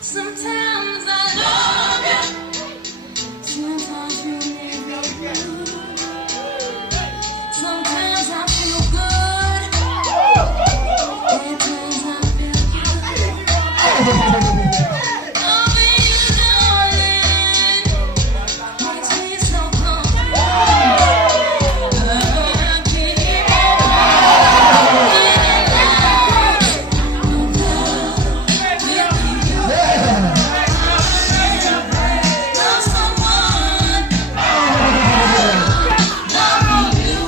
Sometimes I love you, sometimes you need me. Sometimes I feel good, other times I feel good. Loving you, darling, makes me so comfortable. I keep love someone, loving you.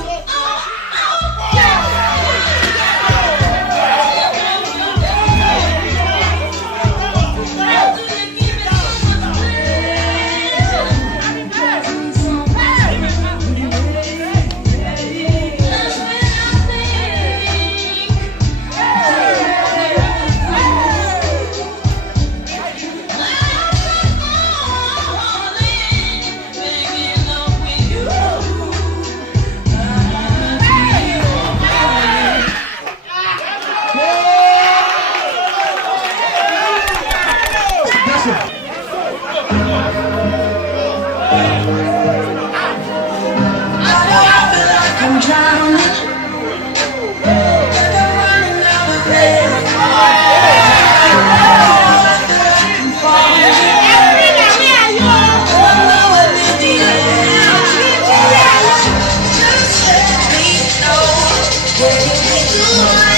I'm drowning, and I'm running out of air. I'm falling, blowing in the air. Just let me know, baby,